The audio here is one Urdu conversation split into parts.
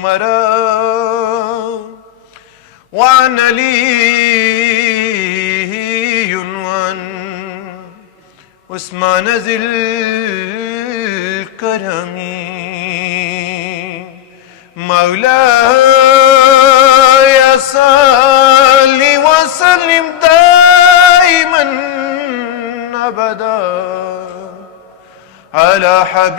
عمر وعن علي وعن عثمان ذي الكرم مولاي صل وسلم دائما أبدا على حبيبك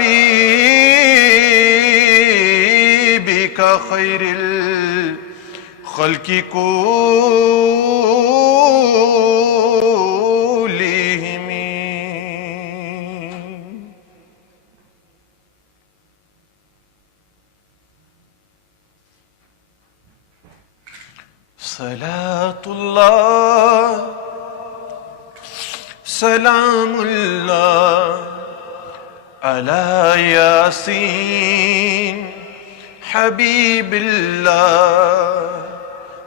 خير الخلق كلهم. صلاة الله سلام الله على ياسين حبيب الله.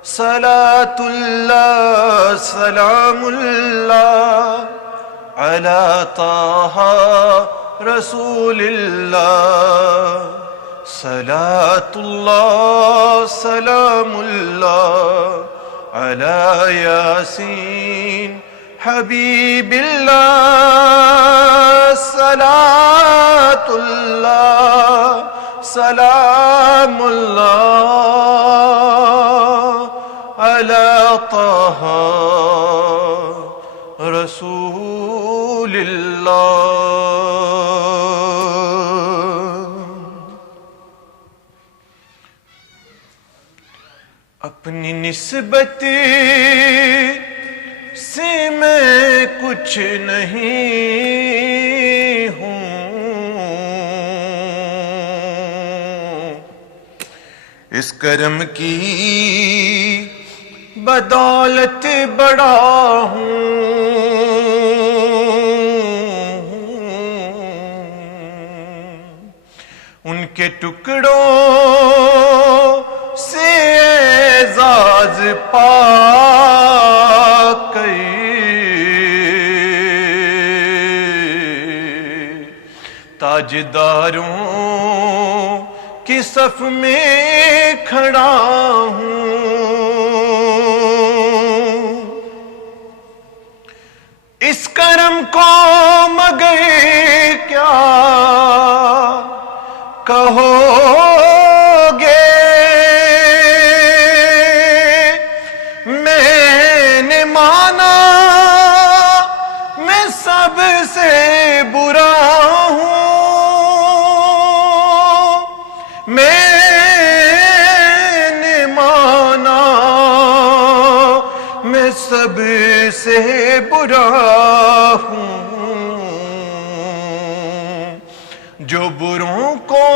صلاة الله سلام الله على طه رسول الله. صلاة الله سلام الله على ياسين حبيب الله. صلاة الله سلام الله على طه رسول الله. اپنی نسبت سے میں کچھ نہیں ہوں، اس کرم کی بدولت بڑا ہوں. ان کے ٹکڑوں سے اعزاز پا کر تاجداروں کی صف میں کھڑا ہوں. اس کرم کو مگر کیا کہو گے، میں نے مانا میں سب سے برا ہوں. میں نے مانا میں سب سے برا ہوں. جو بروں کو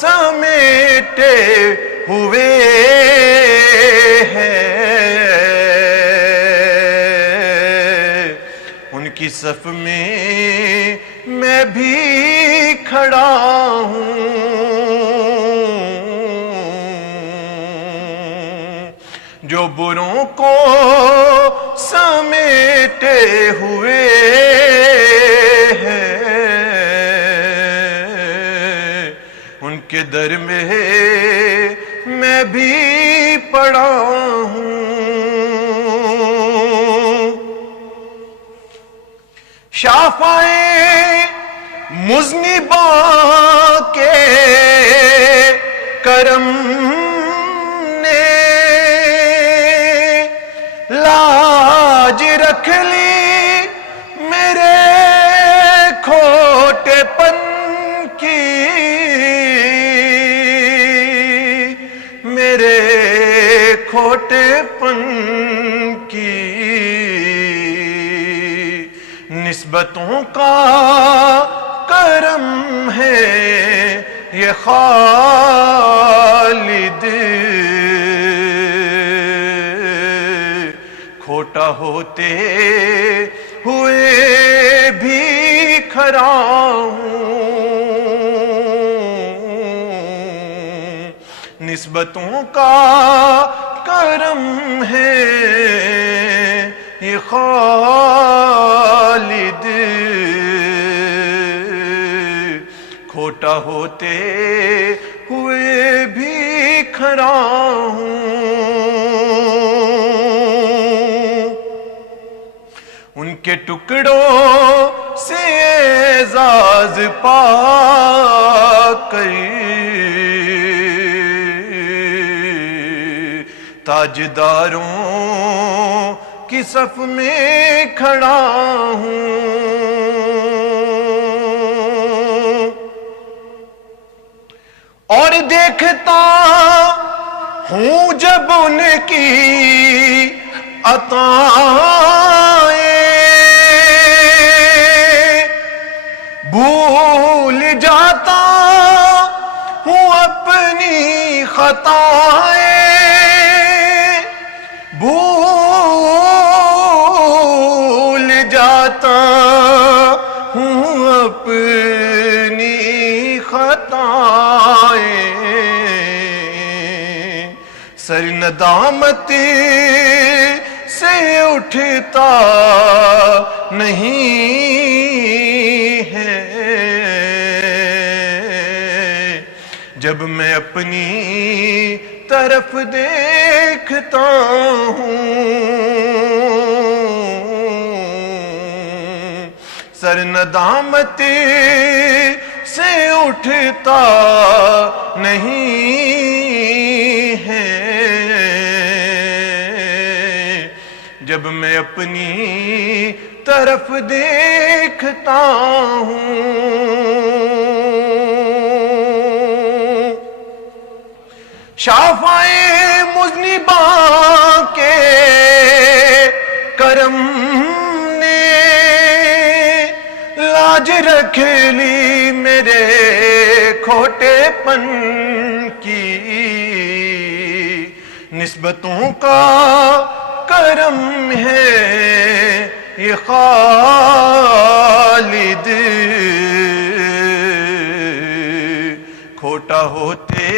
سمیٹے ہوئے ہیں، ان کی صف میں بھی کھڑا ہوں. جو بروں کو سمیٹے ہوئے ہیں، ان کے در میں بھی پڑا ہوں. شافعِ مذنباں کے کرم نے لاج رکھ لی میرے کھوٹے پن کی. میرے کھوٹے پن کی نسبتوں کا کرم ہے یہ خالد. کھوٹا ہوتے ہوئے بھی کھڑا ہوں. نسبتوں کا کرم ہے یہ خالد. کھوٹا ہوتے ہوئے بھی کھڑا ہوں، ان کے ٹکڑوں سے اعزاز پا کر تاجداروں کی صف میں کھڑا ہوں، اور دیکھتا ہوں جب ان کی عطائیں، بھول جاتا ہوں اپنی خطائیں، بھول جاتا ہوں اپنی خطائیں، سر ندامت سے اٹھتا نہیں ہے جب میں اپنی طرف دیکھتا ہوں، سر ندامت سے اٹھتا نہیں ہے جب میں اپنی طرف دیکھتا ہوں، شافعِ مذنباں کے کرم نے لاج رکھ لی میرے کھوٹے پن کی، نسبتوں کا کرم ہے یہ خالد، کھوٹا ہوتے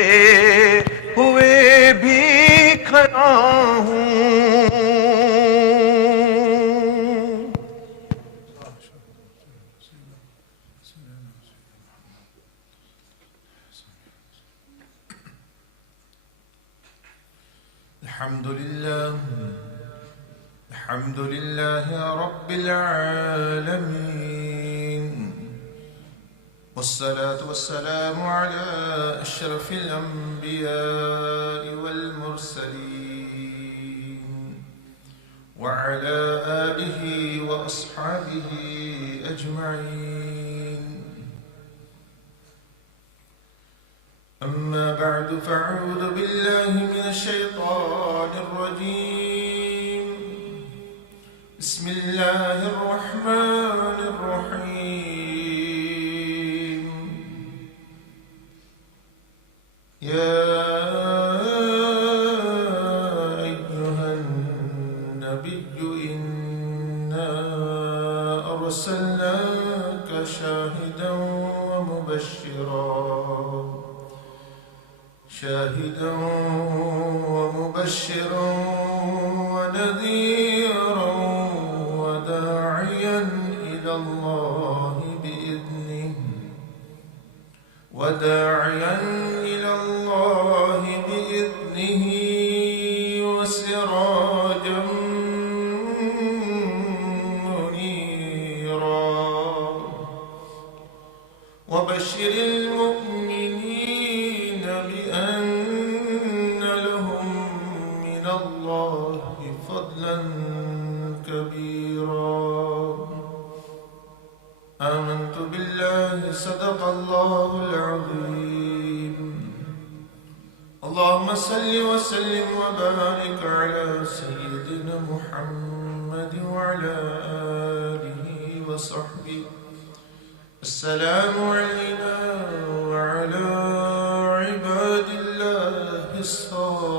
ہوئے بھی کھڑا ہوں۔ الحمد لله رب العالمين، والصلاة والسلام على أشرف الأنبياء والمرسلين، وعلى آله وأصحابه أجمعين. أما بعد، فأعوذ بالله من الشيطان الرجيم. بسم الله الرحمن الرحيم. يا أيها النبي إنا أرسلناك شاهدا ومبشرا ونذيرا وداعيا إلى الله بإذنه وسراجا منيرا. وبشر المؤمنين بأن لهم من الله فضلا كبيرا. آمنت بالله، صدق الله العظيم. اللهم صل وسلم وبارك على سيدنا محمد وعلى آله وصحبه. السلام علينا وعلى عباد الله الصالحين.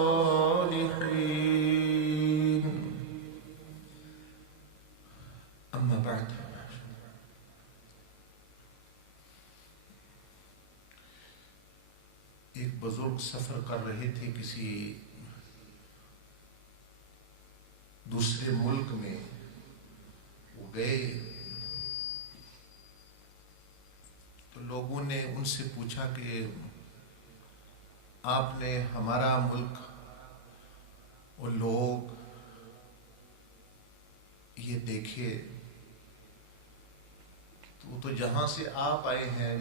أما بعد، ایک بزرگ سفر کر رہے تھے کسی دوسرے ملک میں. وہ گئے تو لوگوں نے ان سے پوچھا کہ آپ نے ہمارا ملک اور لوگ یہ دیکھے تو جہاں سے آپ آئے ہیں،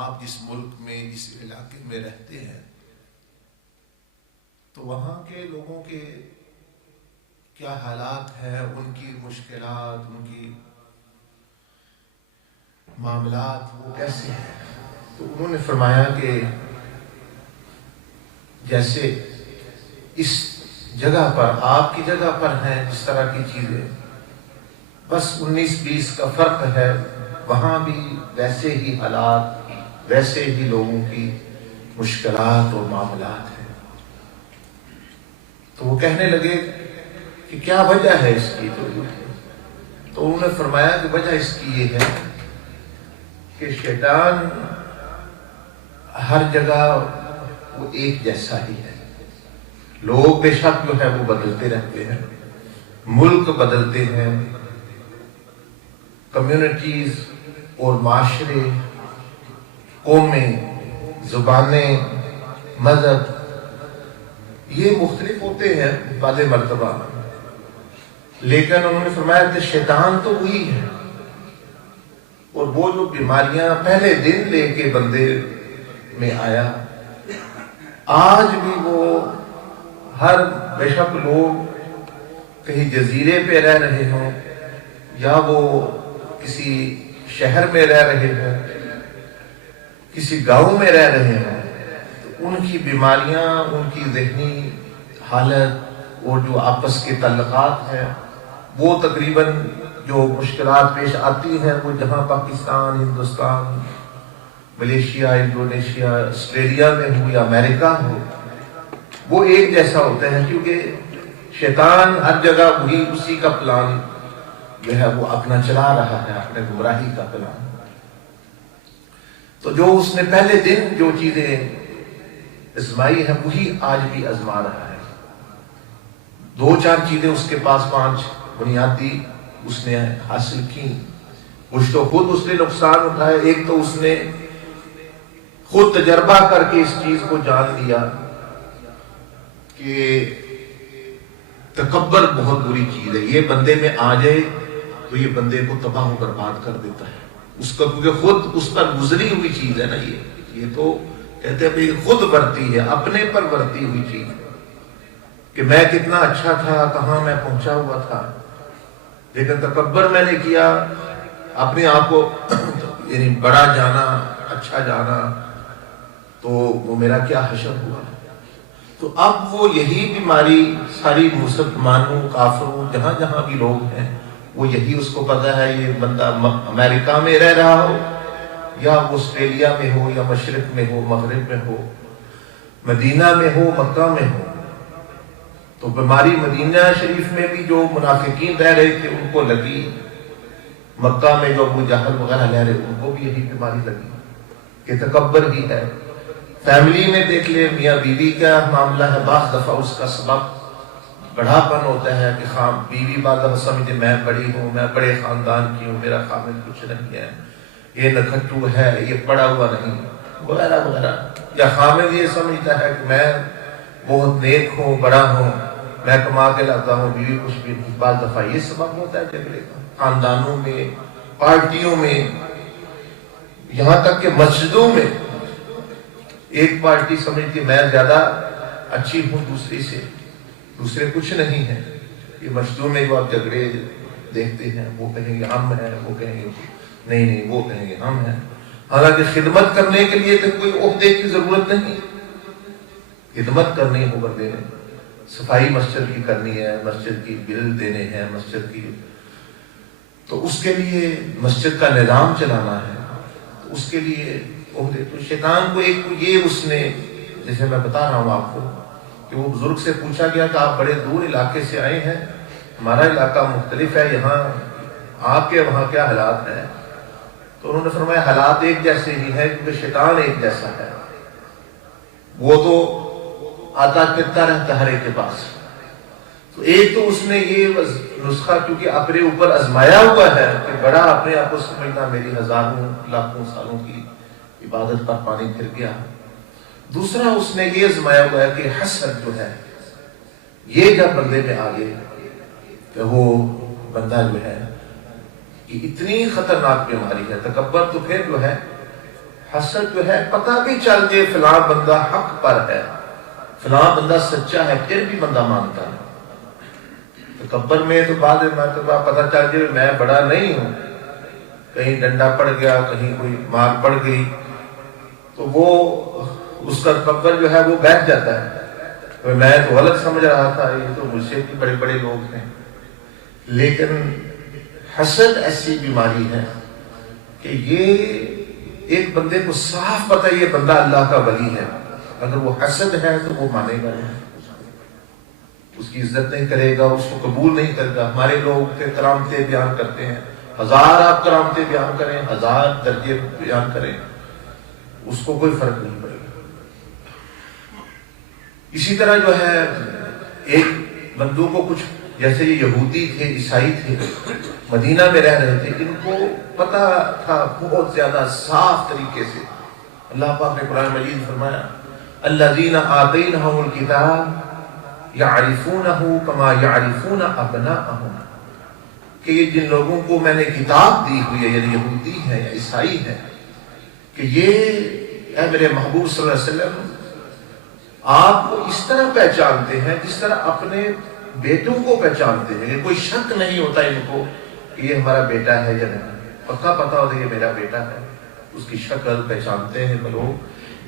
آپ جس ملک میں جس علاقے میں رہتے ہیں، تو وہاں کے لوگوں کے کیا حالات ہیں، ان کی مشکلات، ان کی معاملات وہ کیسے ہیں؟ تو انہوں نے فرمایا کہ جیسے اس جگہ پر، آپ کی جگہ پر ہیں جس طرح کی چیزیں، بس 19-20 کا فرق ہے، وہاں بھی ویسے ہی حالات، ویسے ہی لوگوں کی مشکلات اور معاملات ہیں۔ تو وہ کہنے لگے کہ کیا وجہ ہے اس کی؟ تو انہوں نے فرمایا کہ وجہ اس کی یہ ہے کہ شیطان ہر جگہ وہ ایک جیسا ہی ہے۔ لوگ بے شک جو ہے وہ بدلتے رہتے ہیں، ملک بدلتے ہیں، کمیونٹیز اور معاشرے، قومیں، زبانیں، مذہب یہ مختلف ہوتے ہیں بعض مرتبہ، لیکن انہوں نے فرمایا کہ شیطان تو وہی ہے، اور وہ جو بیماریاں پہلے دن لے کے بندے میں آیا، آج بھی وہ ہر بے شک لوگ کہیں جزیرے پہ رہ رہے ہوں یا وہ کسی شہر میں رہ رہے ہوں، کسی گاؤں میں رہ رہے ہوں، تو ان کی بیماریاں، ان کی ذہنی حالت اور جو آپس کے تعلقات ہیں، وہ تقریباً جو مشکلات پیش آتی ہیں وہ جہاں Pakistan, Hindustan, Malaysia, Indonesia, Australia میں ہو یا امریکہ ہو، وہ ایک جیسا ہوتے ہیں، کیونکہ شیطان ہر جگہ وہی اسی کا پلان جو ہے وہ اپنا چلا رہا ہے، اپنے گمراہی کا پلان۔ تو جو اس نے پہلے دن جو چیزیں ازمائی ہیں وہی آج بھی ازما رہا ہے۔ 2-4 چیزیں اس کے پاس 5 بنیادی اس نے حاصل کی، کچھ تو خود اس نے نقصان اٹھایا، ایک تو اس نے خود تجربہ کر کے اس چیز کو جان لیا کہ تکبر بہت بری چیز ہے، یہ بندے میں آ جائے تو یہ بندے کو تباہ و برباد کر دیتا ہے، اس کا، کیونکہ خود اس پر گزری ہوئی چیز ہے نا، یہ تو کہتے ہیں بھئی خود برتی ہے، اپنے پر برتی ہوئی چیز کہ میں کتنا اچھا تھا، کہاں میں پہنچا ہوا تھا، لیکن تکبر میں نے کیا، اپنے آپ کو یعنی بڑا جانا، اچھا جانا، تو وہ میرا کیا حشر ہوا۔ تو اب وہ یہی بیماری ساری مسلمانوں، کافروں، جہاں جہاں بھی لوگ ہیں، وہ یہی اس کو پتہ ہے، یہ بندہ امریکہ میں رہ رہا ہو یا وہ آسٹریلیا میں ہو یا مشرق میں ہو، مغرب میں ہو، مدینہ میں ہو، مکہ میں ہو، تو بیماری مدینہ شریف میں بھی جو منافقین رہ رہے تھے ان کو لگی، مکہ میں جو ابو جہل وغیرہ رہ رہے ان کو بھی یہی بیماری لگی کہ تکبر ہی ہے۔ فیملی میں دیکھ لے، میاں بیوی کا معاملہ ہے، بعض دفعہ اس کا سبب بڑھاپن ہوتا ہے کہ بیوی بعض دفعہ سمجھے میں بڑی ہوں، میں بڑے خاندان کی ہوں، میرا خامد کچھ نہیں ہے، یہ نکھٹو ہے، یہ پڑا ہوا نہیں، وغیرہ وغیرہ، یا خامد یہ سمجھتا ہے کہ میں بہت نیک ہوں، بڑا ہوں، میں کما کے لاتا ہوں، بیوی کچھ بھی نہیں۔ بعض دفعہ یہ سبب ہوتا ہے جھگڑے کا، خاندانوں میں، پارٹیوں میں، یہاں تک کہ مسجدوں میں ایک پارٹی سمجھتی ہے میں زیادہ اچھی ہوں دوسری سے، دوسرے کچھ نہیں ہیں۔ یہ مسجدوں میں جو آپ جھگڑے دیکھتے ہیں، وہ کہیں گے ہم ہیں، وہ کہیں گے نہیں، وہ کہیں گے ہم ہیں، حالانکہ خدمت کرنے کے لیے تو کوئی عہدے کی ضرورت نہیں، خدمت کرنی ہو بندے نے، صفائی مسجد کی کرنی ہے، مسجد کی بل دینے ہیں، مسجد کی، تو اس کے لیے مسجد کا نظام چلانا ہے، تو اس کے لیے عہدے۔ تو شیطان کو ایک یہ اس نے، جیسے میں بتا رہا ہوں آپ کو کہ وہ بزرگ سے پوچھا گیا کہ آپ بڑے دور علاقے سے آئے ہیں، ہمارا علاقہ مختلف ہے، یہاں آپ کے وہاں کیا حالات ہیں؟ تو انہوں نے فرمایا حالات ایک جیسے ہی ہیں، کیونکہ شیطان ایک جیسا ہے، وہ تو آتا پھرتا رہتا ہر ایک کے پاس۔ تو ایک تو اس نے یہ نسخہ کیونکہ اپنے اوپر آزمایا ہوا ہے کہ بڑا اپنے آپ کو سمجھنا میری ہزاروں لاکھوں سالوں کی عبادت پر پانی پھر گیا. دوسرا اس نے یہ آزمایا ہوا ہے کہ حسد جو ہے یہ جب بندے میں آ گئے کہ وہ بندہ جو ہے یہ اتنی خطرناک بیماری ہے. تکبر تو پھر جو ہے، حسد جو ہے پتہ بھی چل جائے فلاں بندہ حق پر ہے، فلاں بندہ سچا ہے، پھر بھی بندہ مانتا ہے. تکبر میں تو بعد مرتبہ پتہ چل جائے میں بڑا نہیں ہوں، کہیں ڈنڈا پڑ گیا، کہیں کوئی مار پڑ گئی، تو وہ اس کا تکبر جو ہے وہ بیٹھ جاتا ہے. میں تو غلط سمجھ رہا تھا، یہ تو مجھ سے بھی بڑے بڑے لوگ ہیں. لیکن حسد ایسی بیماری ہے کہ یہ ایک بندے کو صاف پتہ ہے یہ بندہ اللہ کا ولی ہے، اگر وہ حسد ہے تو وہ مانے گا نہیں، اس کی عزت نہیں کرے گا، اس کو قبول نہیں کرے گا. ہمارے لوگ کرامتیں بیان کرتے ہیں، 1000 آپ کرامتیں بیان کریں، 1000 درجے بیان کریں، اس کو کوئی فرق نہیں پڑے گا. اسی طرح جو ہے ایک بندوں کو کچھ جیسے یہ یہودی تھے، عیسائی تھے، مدینہ میں رہ رہے تھے، ان کو پتہ تھا بہت زیادہ صاف طریقے سے. اللہ پاک نے قرآن مجید فرمایا الذین آتینہم الکتاب یعرفونہ کما یعرفون ابناءہم، کہ یہ جن لوگوں کو میں نے کتاب دی ہوئی ہے، یعنی یہودی ہے یا عیسائی ہے، کہ یہ اے میرے محبوب صلی اللہ علیہ وسلم آپ کو اس طرح پہچانتے ہیں جس طرح اپنے بیٹوں کو پہچانتے ہیں. کوئی شک نہیں ہوتا ان کو کہ یہ ہمارا بیٹا ہے یا نہیں، پکا پتہ ہوتا ہے یہ میرا بیٹا ہے، اس کی شکل پہچانتے ہیں لوگ.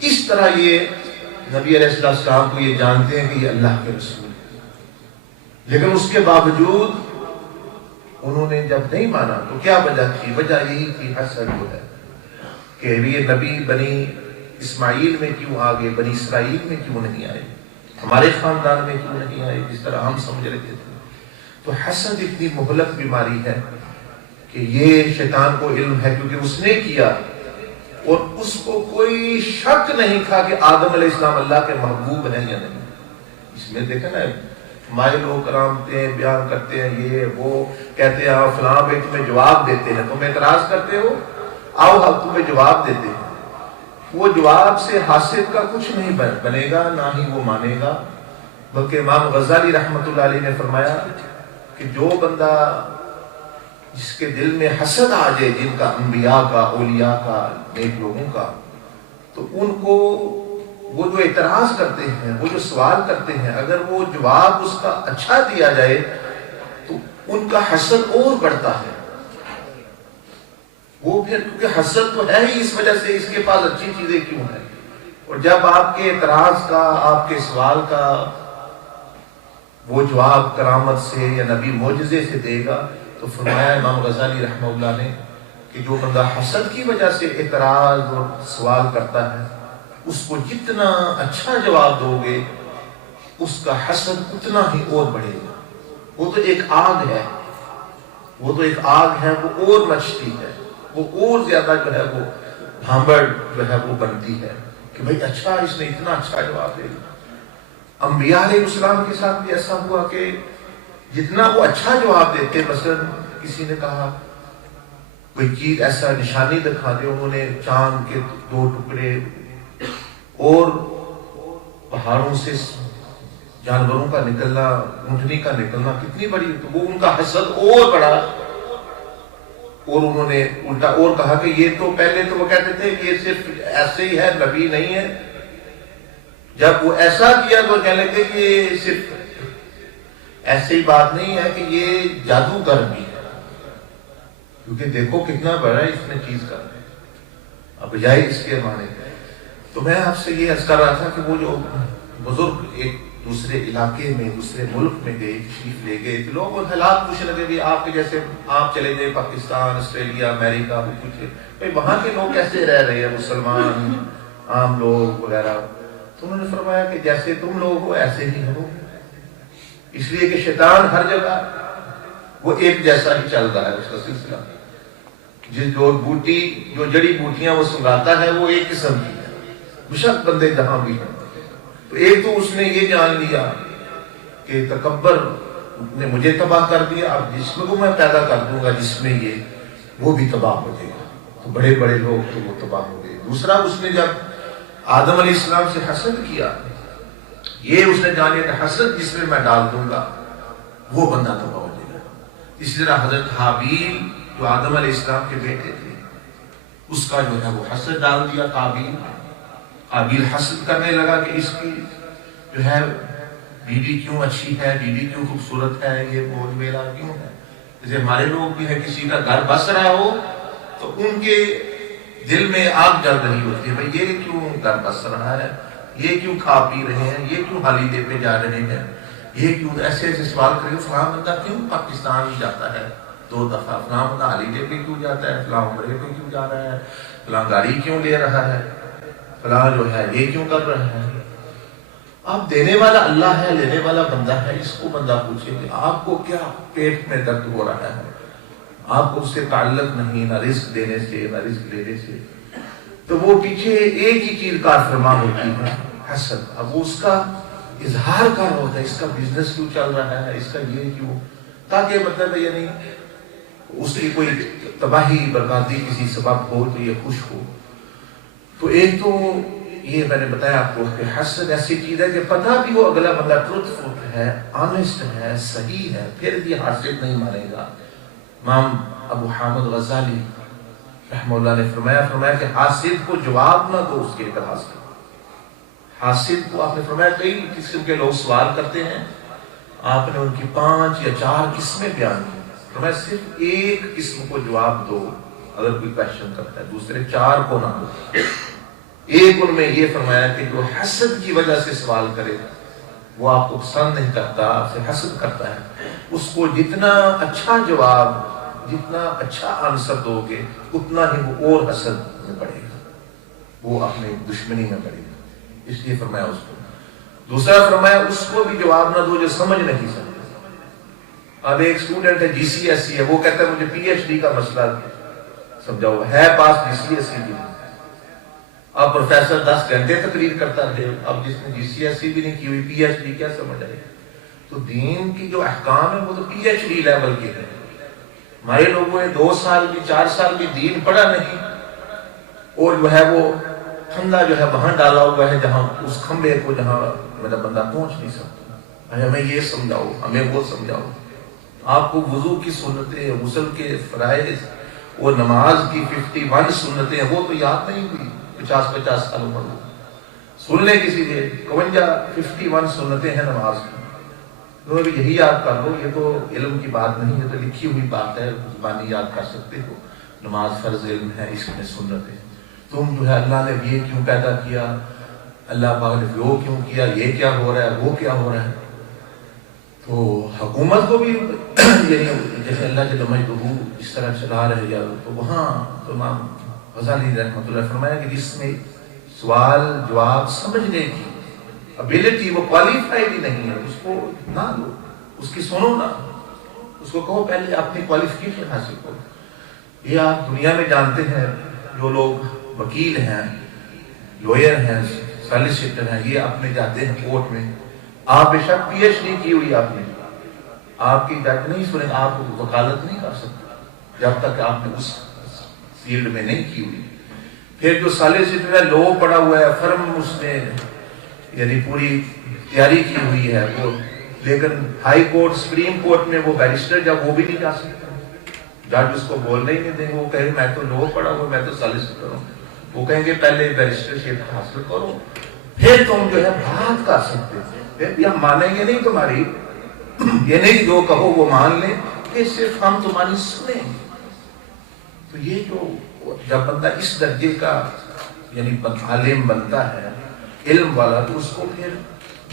اس طرح یہ نبی علیہ السلام کو یہ جانتے ہیں کہ یہ اللہ کے رسول ہے. لیکن اس کے باوجود انہوں نے جب نہیں مانا تو کیا وجہ تھی؟ وجہ یہی تھی حسد جو ہے کہ یہ نبی بنی اسماعیل میں کیوں آگے، بنی اسرائیل میں کیوں نہیں آئے، ہمارے خاندان میں کیوں نہیں آئے جس طرح ہم سمجھ رہے تھے. تو حسد اتنی مہلک بیماری ہے کہ یہ شیطان کو علم ہے کیونکہ اس نے کیا، اور اس کو کوئی شک نہیں تھا کہ آدم علیہ السلام اللہ کے محبوب ہیں یا نہیں. اس میں دیکھیں نا ہمارے لوگ کرامتے بیان کرتے ہیں، یہ وہ کہتے ہیں فلاں بھائی تمہیں جواب دیتے ہیں، تم اعتراض کرتے ہو، آؤ ہم تمہیں جواب دیتے ہیں. وہ جواب سے حاصل کا کچھ نہیں بنے گا، نہ ہی وہ مانے گا. بلکہ امام غزالی رحمۃ اللہ علیہ نے فرمایا کہ جو بندہ جس کے دل میں حسد آ جائے، جن کا انبیاء کا، اولیاء کا، نیک لوگوں کا، تو ان کو وہ جو اعتراض کرتے ہیں، وہ جو سوال کرتے ہیں، اگر وہ جواب اس کا اچھا دیا جائے تو ان کا حسد اور بڑھتا ہے. وہ پھر کیونکہ حسد تو ہے ہی اس وجہ سے، اس کے پاس اچھی چیزیں کیوں ہیں. اور جب آپ کے اعتراض کا، آپ کے سوال کا وہ جواب کرامت سے یا نبی معجزے سے دے گا، تو فرمایا امام غزالی رحمہ اللہ نے کہ جو بندہ حسد کی وجہ سے اعتراض اور سوال کرتا ہے، اس کو جتنا اچھا جواب دو گے اس کا حسد اتنا ہی اور بڑھے گا. وہ تو ایک آگ ہے، وہ تو ایک آگ ہے، وہ اور مچتی ہے، وہ اور زیادہ جو ہے وہ بھانبڑ جو ہے وہ بنتی ہے کہ بھئی اچھا اس نے اتنا اچھا جواب دے دیا. انبیاء علیہ السلام کے ساتھ بھی ایسا ہوا کہ جتنا وہ اچھا جواب دیتے، مثلا کسی نے کہا کوئی چیز ایسا نشانی دکھا دے، انہوں نے چاند کے 2 ٹکڑے اور پہاڑوں سے جانوروں کا نکلنا، اونٹنی کا نکلنا کتنی بڑی، تو وہ ان کا حسد اور بڑا. اور انہوں نے الٹا اور کہا کہ یہ تو پہلے تو وہ کہتے تھے کہ یہ صرف ایسے ہی ہے، نبی نہیں ہے. جب وہ ایسا کیا تو کہنے لگے کہ یہ صرف ایسی بات نہیں ہے کہ یہ جادوگر بھی ہے، کیونکہ دیکھو کتنا بڑا اس نے چیز کر ہے، اب جائے اس کے معنی. تو میں آپ سے یہ عرض کر رہا تھا کہ وہ جو بزرگ ایک دوسرے علاقے میں، دوسرے ملک میں گئے، تشریف لے گئے، تو لوگ حالات پوچھنے لگے بھی آپ کے جیسے آپ چلے گئے پاکستان، آسٹریلیا، امریکہ، وہ پوچھے بھائی وہاں کے لوگ کیسے رہ رہے ہیں، مسلمان، عام لوگ وغیرہ. تو انہوں نے فرمایا کہ جیسے تم لوگ ہو ایسے ہی ہو، اس لیے کہ شیطان ہر جگہ وہ ایک جیسا ہی چل رہا ہے اس کا سلسلہ. جو جڑی بوٹیاں وہ سنگاتا ہے وہ ایک قسم کی ہے، بشک بندے جہاں بھی ہیں. تو ایک تو اس نے یہ جان لیا کہ تکبر نے مجھے تباہ کر دیا، اب جسم کو میں پیدا کر دوں گا جس میں یہ وہ بھی تباہ ہو جائے گا. تو بڑے بڑے لوگ تو وہ تباہ ہو گئے. دوسرا اس نے جب آدم علیہ السلام سے حسد کیا، یہ اس نے جان لیا کہ حسد جس میں ڈال دوں گا وہ بندہ تباہ ہو جائے گا. اسی طرح حضرت حابیل جو آدم علیہ السلام کے بیٹے تھے، اس کا جو ہے وہ حسد ڈال دیا قابیل حسد کرنے لگا کہ اس کی جو ہے بیوی کیوں اچھی ہے، بیوی کیوں خوبصورت ہے، یہ بول میرا کیوں ہے. جیسے ہمارے لوگ بھی ہے، کسی کا گھر بس رہا ہو تو ان کے دل میں آگ جل رہی ہوتی ہے، بھائی یہ کیوں گھر بس رہا ہے، یہ کیوں کھا پی رہے ہیں، یہ کیوں ہالیڈے پہ جا رہے ہیں، یہ کیوں ایسے ایسے سوال کرے. فلاں بندہ کیوں پاکستان جاتا ہے 2 دفعہ، فلاں بندہ ہالیڈے پہ کیوں جاتا ہے، فلاں عمرے پہ کیوں جا رہا ہے، فلاں گاڑی کیوں لے رہا ہے، فلاں جو ہے یہ کیوں کر رہا ہے. آپ دینے والا اللہ ہے، لینے والا بندہ ہے. اس کو بندہ پوچھے کہ آپ کو کیا پیٹ میں درد ہو رہا ہے، آپ کو اس سے تعلق نہیں، نہ رزق دینے سے نہ رزق لینے سے. تو وہ پیچھے ایک ہی چیز کار فرما ہوتی ہے، حسد. اب وہ اس کا اظہار کر ہوتا ہے، اس کا بزنس کیوں چل رہا ہے، اس کا یہ کیوں، تاکہ مطلب یعنی اس کی کوئی تباہی بربادی کسی سبب ہو تو یہ خوش ہو. تو ایک تو یہ میں نے بتایا آپ کو کہ حسد ایسی چیز ہے کہ پتہ بھی وہ اگلا بندہ ٹروتھ فل ہے، آنےسٹ ہے، صحیح ہے، پھر بھی حاسد نہیں مانے گا. امام ابو حامد غزالی رحمہ اللہ نے فرمایا کہ حاسد کو جواب نہ دو اس کے اعتراض کا. حاسد کو آپ نے فرمایا کئی قسم کے لوگ سوال کرتے ہیں، آپ نے ان کی 5 یا 4 قسمیں بیان کی. فرمایا صرف ایک قسم کو جواب دو اگر کوئی کویشچن کرتا ہے، دوسرے 4 کو نہ دو. ایک ان میں یہ فرمایا کہ جو حسد کی وجہ سے سوال کرے وہ آپ کو پسند نہیں کرتا، آپ سے حسد کرتا ہے، اس کو جتنا اچھا جواب، جتنا اچھا آنسر دو گے اتنا ہی وہ اور حسد میں پڑے گا، وہ اپنی دشمنی میں پڑے گا. اس لیے فرمایا اس کو. دوسرا فرمایا اس کو بھی جواب نہ دو جو سمجھ نہیں سکتا. اب ایک اسٹوڈنٹ ہے GCSE ہے، وہ کہتا ہے مجھے PhD کا مسئلہ سمجھاؤ، ہے پاس GCSE بھی. اب پروفیسر 10 گھنٹے تقریر کرتا ہے، اب جس نے GCSE بھی نہیں کی ہوئی PhD کیا سمجھ آئے. تو دین کی جو احکام ہے وہ تو PhD لیول کے ہیں. ہمارے لوگوں نے 2 سال بھی 4 سال بھی دین پڑھا نہیں، اور جو ہے وہ پھندا جو ہے وہاں ڈالا ہوا ہے جہاں اس کھمبے کو جہاں مطلب بندہ پہنچ نہیں سکتا. ہمیں یہ سمجھاؤ، ہمیں وہ سمجھاؤ. آپ کو وضو کی سنتیں، غسل کے فرائض اور نماز کی 51 سنتیں وہ تو یاد نہیں ہوئی 50 سال عمر ہو. سن لیں کسی نے 51 سنتیں ہیں نماز کی، تو یہی یاد کر لو. یہ تو علم کی بات نہیں ہے، تو لکھی ہوئی بات ہے، زبانی یاد کر سکتے ہو. نماز فرض علم ہے، اس میں سنت ہے. تم جو ہے اللہ نے یہ کیوں پیدا کیا، اللہ پاک نے وہ کیوں کیا، یہ کیا ہو رہا ہے، وہ کیا ہو رہا ہے. تو حکومت کو بھی یعنی جیسے اللہ کے مجدہ اس طرح چلا رہے یا تو وہاں تو امام غزالی رحمۃ اللہ فرمایا کہ جس میں سوال جواب سمجھنے کی ابیلٹی وہ کوالیفائڈ ہی نہیں ہے، اس کو نہ لو، اس کی سنو نہ، اس کو کہو پہلے اپنی کوالیفیکیشن حاصل کرو. یہ آپ دنیا میں جانتے ہیں جو لوگ وکیل ہیں، لوئر ہیں، سالیسیٹر ہیں، یہ اپنے جاتے ہیں کورٹ میں. آپ بے شک PhD کی ہوئی آپ نے، آپ کی جج نہیں سنے، آپ وکالت نہیں کر سکتے جب تک آپ نے اس فیلڈ میں نہیں کی ہوئی. پھر جو سالیسیٹر ہے، لو پڑا ہوا ہے، فرم اس نے یعنی پوری تیاری کی ہوئی ہے وہ، لیکن ہائی کورٹ سپریم کورٹ میں وہ بیرسٹر جب وہ بھی نہیں جا سکتا، جج اس کو بولنے ہی نہیں دیں گے. وہ کہیں میں تو لو پڑا ہوا، میں تو سالیسیٹر ہوں. وہ کہیں گے پہلے بیرسٹر شپ حاصل کرو پھر تم جو ہے بات کر سکتے ہو. ہم مانیں گے نہیں تمہاری، یہ نہیں جو کہو وہ مان لیں، کہ صرف ہم تمہاری سنیں. تو یہ جو جب بندہ اس درجے کا یعنی عالم بنتا ہے، علم والا، تو اس کو پھر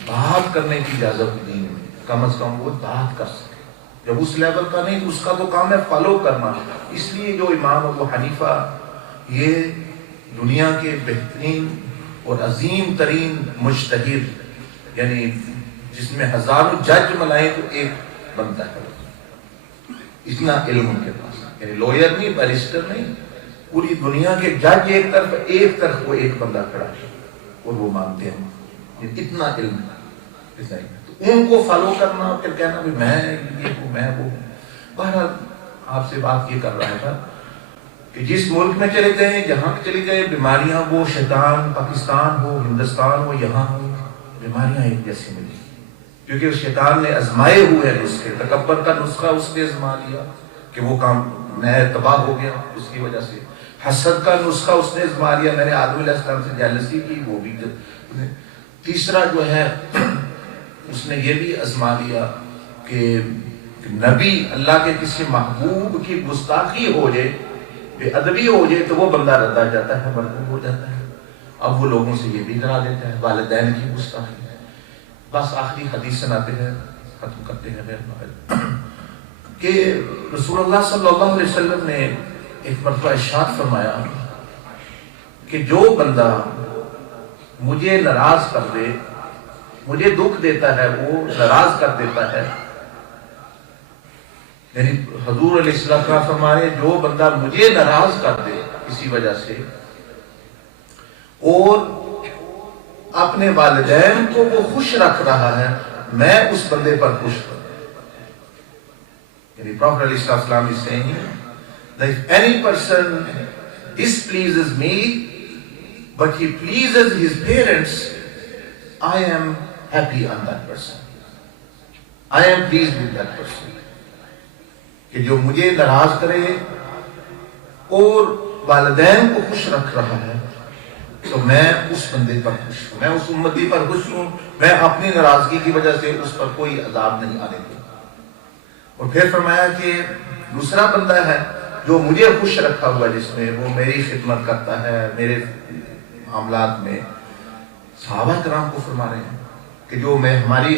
بات کرنے کی اجازت دین میں، کم از کم وہ بات کر سکے. جب اس لیول کا نہیں تو اس کا تو کام ہے فالو کرنا. اس لیے جو امام ابو حنیفہ یہ دنیا کے بہترین اور عظیم ترین مجتہد، یعنی جس میں ہزاروں جج ملائیں تو ایک بنتا ہے، اتنا علم ان کے پاس. یعنی لوئر نہیں، بیرسٹر نہیں، پوری دنیا کے جج ایک طرف وہ ایک بندہ کھڑا ہے اور وہ مانتے ہیں. اتنا علم، اتنا علم. تو ان کو فالو کرنا پھر کہنا بھی میں یہ ہوں میں وہ. بہرحال آپ سے بات یہ کر رہا تھا کہ جس ملک میں چلے گئے جہاں چلے گئے بیماریاں وہ شیطان پاکستان ہو ہندوستان ہو یہاں ہو بیماریاں ایک جیسی ملی کیونکہ شیطان نے آزمائے ہوئے نسخے. تکبر کا نسخہ اس نے آزما لیا کہ وہ کام میں تباہ ہو گیا اس کی وجہ سے. حسد کا نسخہ اس نے آزما لیا میں نے آدم علیہ السلام سے جیلسی کی وہ بھی. تیسرا جو ہے اس نے یہ بھی آزما لیا کہ نبی اللہ کے کسی محبوب کی گستاخی ہو جائے بے ادبی ہو جائے تو وہ بندہ ردا جاتا ہے مرغوب ہو جاتا ہے. اب وہ لوگوں سے یہ بھی ڈرا دیتا ہے والدین کی گستاخی. بس آخری حدیث سناتے ہیں ختم کرتے ہیں کہ رسول اللہ صلی اللہ علیہ وسلم نے ایک مرتبہ ارشاد فرمایا کہ جو بندہ مجھے ناراض کر دے مجھے دکھ دیتا ہے وہ ناراض کر دیتا ہے. یعنی حضور علیہ السلام فرمانے جو بندہ مجھے ناراض کر دے کسی وجہ سے اور اپنے والدین کو وہ خوش رکھ رہا ہے میں اس بندے پر خوش ہوں. یعنی پروفیٹ علیہ السلام is saying that if any person displeases me but he pleases his parents, I am happy on that person. I am pleased with that person. کہ جو مجھے ناراض کرے اور والدین کو خوش رکھ رہا ہے تو میں اس بندے پر خوش ہوں میں اس امتی پر خوش ہوں میں اپنی ناراضگی کی وجہ سے اس پر کوئی عذاب نہیں آنے دوں. اور پھر فرمایا کہ دوسرا بندہ ہے جو مجھے خوش رکھا ہوا جس میں وہ میری خدمت کرتا ہے میرے معاملات میں. صحابہ کرام کو فرما رہے ہیں کہ جو میں ہماری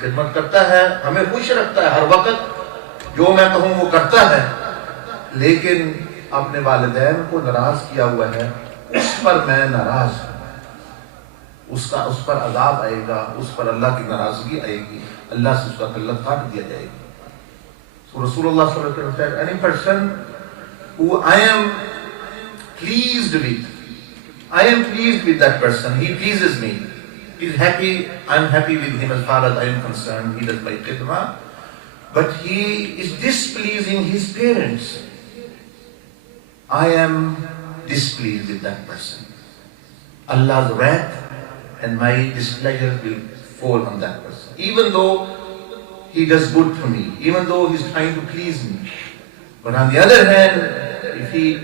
خدمت کرتا ہے ہمیں خوش رکھتا ہے ہر وقت جو میں کہوں وہ کرتا ہے لیکن اپنے والدین کو ناراض کیا ہوا ہے اس پر میں ناراض ہوں اس پر عذاب آئے گا اس پر اللہ کی ناراضگی آئے گی اللہ سے اس کا تعلق کاٹ دیا جائے گا. So رسول اللہ صلی اللہ علیہ وسلم said any person who I am pleased with that person, he pleases me, he's happy, I'm happy with him as far as I am concerned, he does my khidmah, but he is displeasing his parents, I am displeased with that person. Allah's wrath and my displeasure will fall on that person. Even though he does good for me, even though he's trying to please me. But on the other hand, if he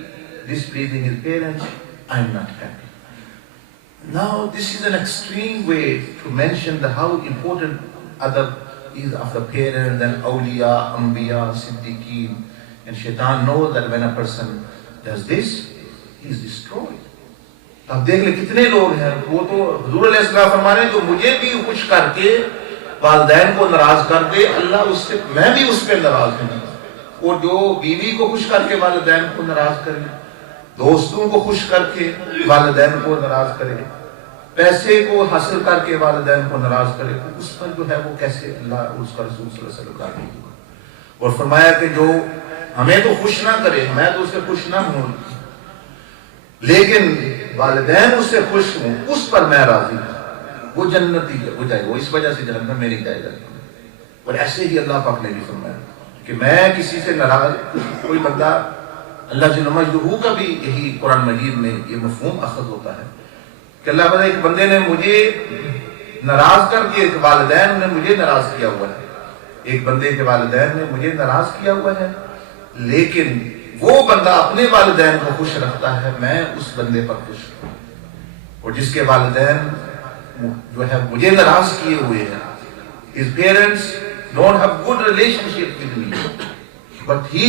displeasing his parents, I'm not happy. Now this is an extreme way to mention how important adab is of the parents and awliya, anbiya, siddiqeen. And shaitan knows that when a person does this, he is destroyed. اب دیکھ لیں کتنے لوگ ہیں وہ تو حضور علیہ السلام فرما رہے ہیں جو مجھے بھی خوش کر کے والدین کو ناراض کر دے اللہ اس سے میں بھی اس پہ ناراض ہوں. اور جو بیوی کو خوش کر کے والدین کو ناراض کرے دوستوں کو خوش کر کے والدین کو ناراض کرے پیسے کو حاصل کر کے والدین کو ناراض کرے تو اس پر جو ہے وہ کیسے اللہ اس کا رسول صلی اللہ علیہ وسلم راضی ہوگا. اور فرمایا کہ جو ہمیں تو خوش نہ کرے میں تو اس سے خوش نہ ہوں لیکن والدین اس سے خوش ہوں اس پر میں راضی ہوں وہ جنتی ہو جائے وہ اس وجہ سے جہنم میں نہیں جائے گا. اور ایسے ہی اللہ پاک نے بھی فرمایا کہ میں کسی سے ناراض کوئی بندہ اللہ جل مجدہ کا بھی یہی قرآن مجید میں یہ مفہوم اخذ ہوتا ہے کہ اللہ تعالیٰ ایک بندے نے مجھے ناراض کر کے والدین نے مجھے ناراض کیا ہوا ہے ایک بندے کے والدین نے مجھے ناراض کیا ہوا ہے لیکن وہ بندہ اپنے والدین کو خوش رکھتا ہے میں اس بندے پر خوش ہوں. اور جس کے والدین جو ہے مجھے ناراض کیے ہوئے ہیں his parents don't have good relationship with me but he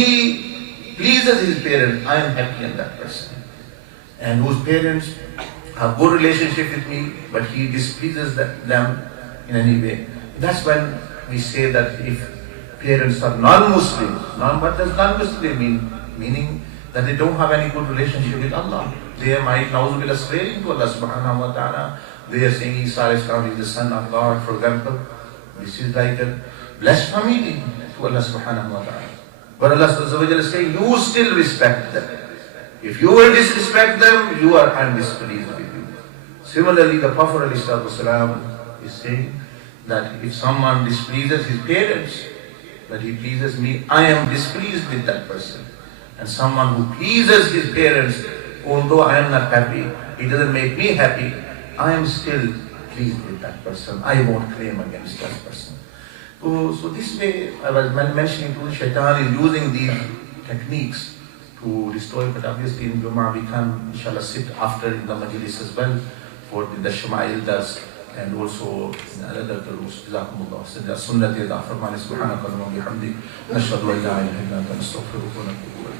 pleases his parents I am happy in that person. And whose parents have good relationship with me but he displeases them in any way, that's when we say that if parents are non-Muslims, what does non-Muslim mean? Meaning that they don't have any good relationship with Allah. They might na'udhu swearing to Allah subhanahu wa ta'ala. They are saying Isa is the son of God, for example. This is like a blasphemy to Allah subhanahu wa ta'ala. But Allah subhanahu wa ta'ala is saying, you still respect them. If you will disrespect them, you are undispleased with you. Similarly, the Prophet ﷺ is saying that if someone displeases his parents, that he pleases me, I am displeased with that person. And someone who pleases his parents, although I am not happy, he doesn't make me happy, I am still pleased with that person. I won't claim against that person. So this way, I was mentioning to Shaitan is using these techniques to destroy, but obviously in Jummah we can inshallah sit after in the majlis as well for the Shama'il does and also in another durus. Jazakumullah. Sunnati Farmani Subhanaka wa bihamdik. Nashhadu an la ilaha illa anta nastaghfiruka wa natubu ilayk.